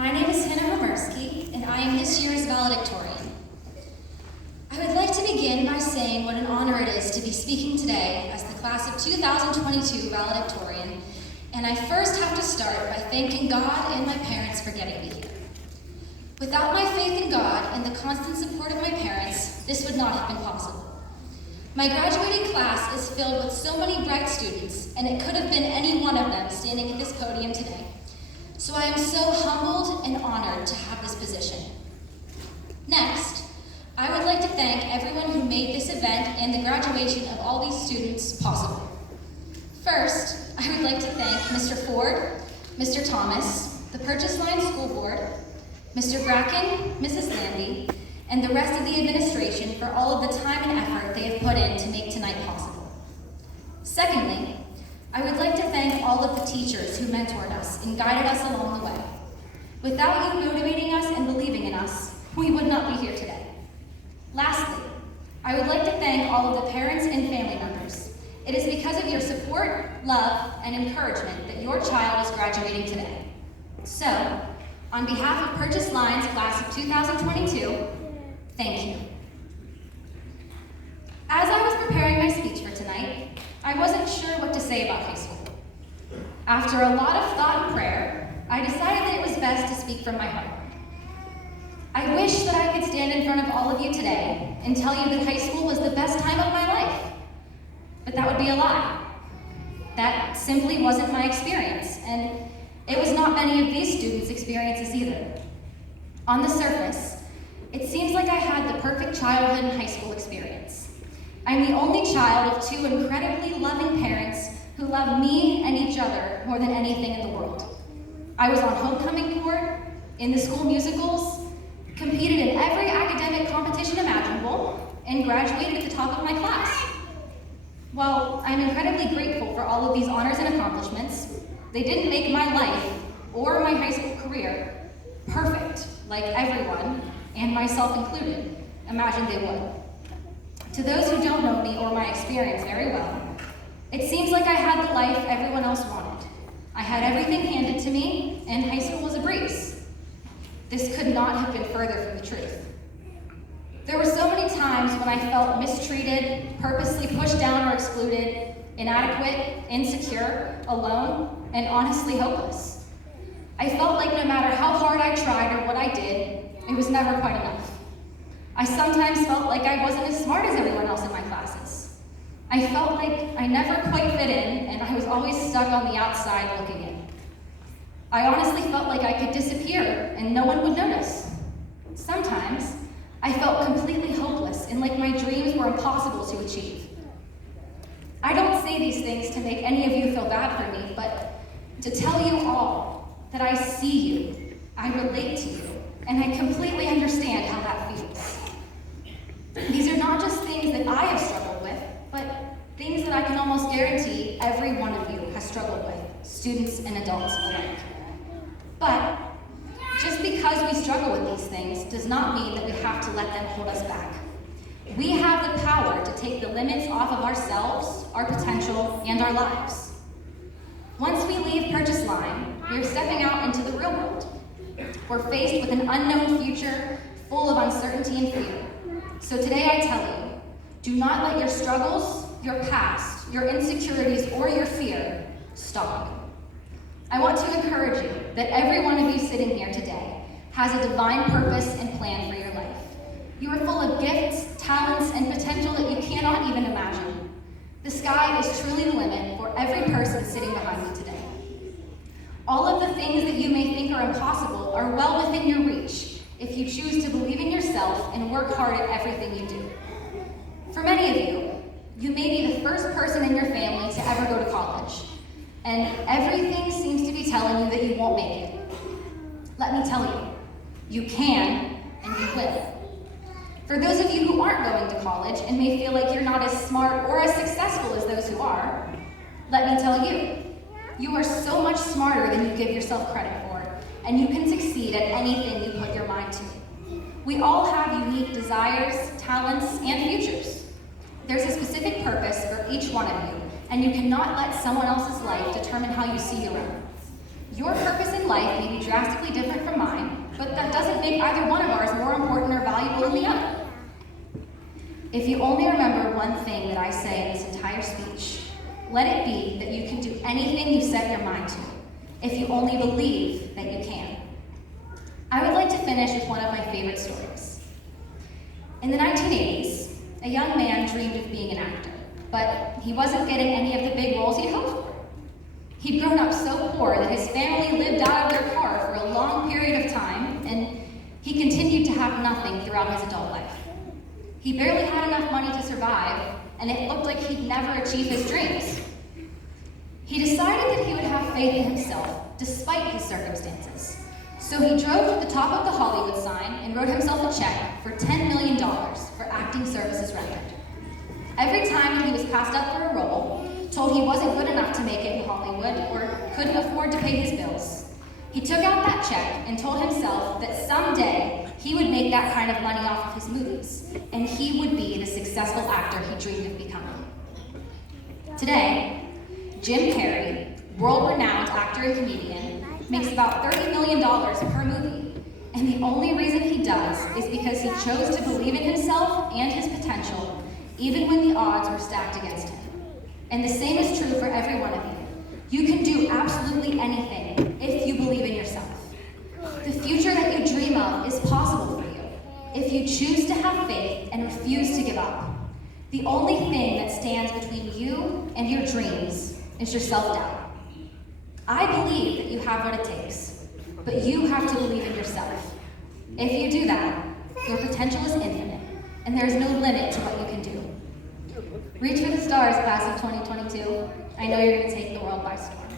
My name is Homerski, and I am this year's valedictorian. I would like to begin by saying what an honor it is to be speaking today as the class of 2022 valedictorian, and I first have to start by thanking God and my parents for getting me here. Without my faith in God and the constant support of my parents, this would not have been possible. My graduating class is filled with so many bright students, and it could have been any one of them standing at this podium today. So I am so humbled and honored to have this position. Next, I would like to thank everyone who made this event and the graduation of all these students possible. First, I would like to thank Mr. Ford, Mr. Thomas, the Purchase Line School Board, Mr. Bracken, Mrs. Landy, and the rest of the administration for all of the time and effort they have put in to make tonight possible. Secondly, I would like to thank all of the teachers who mentored us and guided us along the way. Without you motivating us and believing in us, we would not be here today. Lastly, I would like to thank all of the parents and family members. It is because of your support, love, and encouragement that your child is graduating today. So, on behalf of Purchase Line's class of 2022, thank you. As I was preparing my speech for tonight, I wasn't sure what to say about high school. After a lot of thought and prayer, I decided that it was best to speak from my heart. I wish that I could stand in front of all of you today and tell you that high school was the best time of my life, but that would be a lie. That simply wasn't my experience, and it was not many of these students' experiences either. On the surface, it seems like I had the perfect childhood and high school experience. I'm the only child of two incredibly loving parents who love me and each other more than anything in the world. I was on homecoming court, in the school musicals, competed in every academic competition imaginable, and graduated at the top of my class. While I'm incredibly grateful for all of these honors and accomplishments, they didn't make my life or my high school career perfect, like everyone, and myself included, imagined they would. To those who don't know me or my experience very well, it seems like I had the life everyone else wanted. I had everything handed to me, and high school was a breeze. This could not have been further from the truth. There were so many times when I felt mistreated, purposely pushed down or excluded, inadequate, insecure, alone, and honestly hopeless. I felt like no matter how hard I tried or what I did, it was never quite enough. I sometimes felt like I wasn't as smart as everyone else in my classes. I felt like I never quite fit in, and I was always stuck on the outside looking in. I honestly felt like I could disappear and no one would notice. Sometimes, I felt completely hopeless and like my dreams were impossible to achieve. I don't say these things to make any of you feel bad for me, but to tell you all that I see you, I relate to you, and I completely understand how that feels. These are not just things that I have struggled with, but things that I can almost guarantee every one of you has struggled with, students and adults alike. But just because we struggle with these things does not mean that we have to let them hold us back. We have the power to take the limits off of ourselves, our potential, and our lives. Once we leave Purchase Line, we are stepping out into the real world. We're faced with an unknown future full of uncertainty and fear. So today I tell you, do not let your struggles, your past, your insecurities, or your fear stop you. I want to encourage you that every one of you sitting here today has a divine purpose and plan for your life. You are full of gifts, talents, and potential that you cannot even imagine. The sky is truly the limit for every person sitting behind me today. All of the things that you may think are impossible are well within your reach if you choose to believe in yourself and work hard at everything you do. For many of you, you may be the first person in your family to ever go to college, and everything seems to be telling you that you won't make it. Let me tell you, you can and you will. For those of you who aren't going to college and may feel like you're not as smart or as successful as those who are, let me tell you, you are so much smarter than you give yourself credit for, and you can succeed at anything you put your mind to. We all have unique desires, talents, and futures. There's a specific purpose for each one of you, and you cannot let someone else's life determine how you see your own. Your purpose in life may be drastically different from mine, doesn't make either one of ours more important or valuable than the other. If you only remember one thing that I say in this entire speech, let it be that you can do anything you set your mind to, if you only believe that you can. I would like to finish with one of my favorite stories. In the 1980s, a young man dreamed of being an actor, but he wasn't getting any of the big roles he'd hoped for. He'd grown up so poor that his family lived out of their car for a long period of time, and he continued to have nothing throughout his adult life. He barely had enough money to survive, and it looked like he'd never achieve his dreams. He decided that he would have faith in himself, despite his circumstances. So he drove to the top of the Hollywood sign and wrote himself a check for $10 million for acting services rendered. Every time that he was passed up for a role, told he wasn't good enough to make it in Hollywood or couldn't afford to pay his bills, he took out that check and told himself that someday he would make that kind of money off of his movies, and he would be the successful actor he dreamed of becoming. Today, Jim Carrey, world-renowned actor and comedian, makes about $30 million per movie, and the only reason he does is because he chose to believe in himself and his potential, even when the odds were stacked against him. And the same is true for every one of you. You can do absolutely anything if you believe in yourself. The future that you dream of is possible for you if you choose to have faith and refuse to give up. The only thing that stands between you and your dreams is your self-doubt. I believe that you have what it takes, but you have to believe in yourself. If you do that, your potential is infinite, and there is no limit to what you can do. Reach for the stars, class of 2022. I know you're going to take the world by storm.